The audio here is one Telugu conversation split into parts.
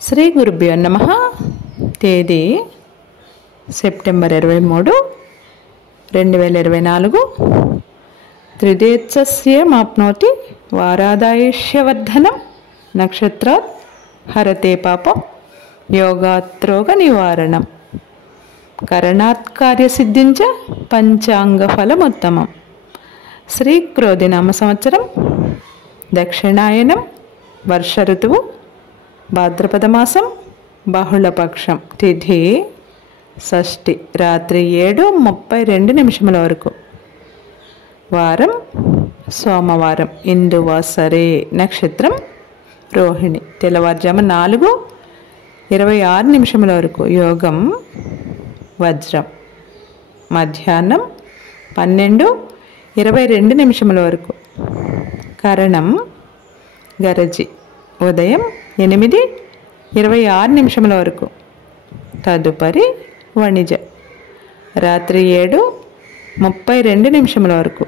శ్రీ గురుభ్యో నమః. తేదీ సెప్టెంబర్ 23, 2024. త్రిదేత్సస్యమాప్నోతి వారాదాయుష్యవర్ధనం. నక్షత్రాత్ హరతే పాపం యోగాత్రోగ నివారణం. కరణాత్ కార్యసిద్ధించ పంచాంగఫలముత్తమం. శ్రీ క్రోధినామ సంవత్సరం, దక్షిణాయనం, వర్ష ఋతువు, భాద్రపద మాసం, బహుళపక్షం, తిథి షష్ఠి, రాత్రి 7:32 వరకు. వారం సోమవారం, ఇందువాసరే. నక్షత్రం రోహిణి, తెల్లవారుజాము 4:26 వరకు. యోగం వజ్రం, మధ్యాహ్నం 12:22 వరకు. కరణం గరజి, ఉదయం 8:26 వరకు. తదుపరి వణిజ, రాత్రి 7:32 వరకు.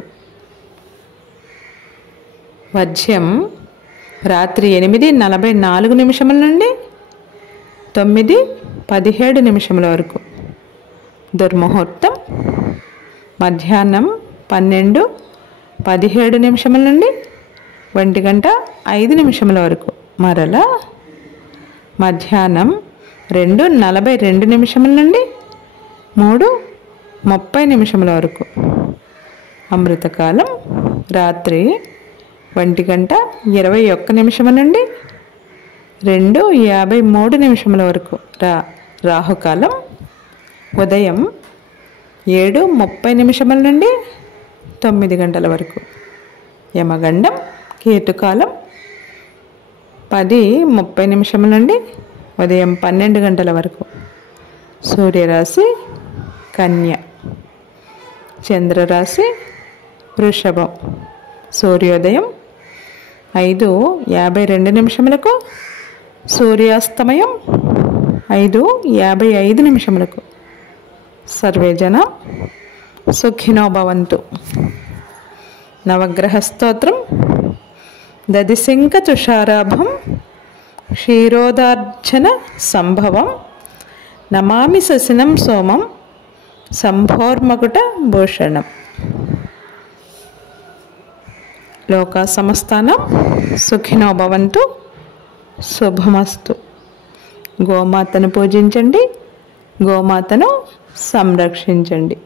వజ్యం రాత్రి 8:44 నుండి 9:17 వరకు. దుర్ముహూర్తం మధ్యాహ్నం 12:17 నుండి 1:05 వరకు. మరలా మధ్యాహ్నం 2:42 నుండి 3:30 వరకు. అమృతకాలం రాత్రి 1:21 నుండి 2:53 వరకు. రాహుకాలం ఉదయం 7:30 నుండి 9 గంటల వరకు. యమగండం కేతుకాలం 10:30 నుండి ఉదయం 12 గంటల వరకు. సూర్యరాశి కన్య, చంద్రరాశి వృషభం. సూర్యోదయం 5:52 సూర్యాస్తమయం 5:55. సర్వే జన సుఖినో భవంతు. నవగ్రహ స్తోత్రం. దదిశంక తుషారాభం క్షీరోదార్జన సంభవం నమామి శశినం సోమం సంభోర్మకుట భూషణం. లోకా సమస్తానం సుఖినో భవంతు. శుభమస్తు. గోమాతను పూజించండి, గోమాతను సంరక్షించండి.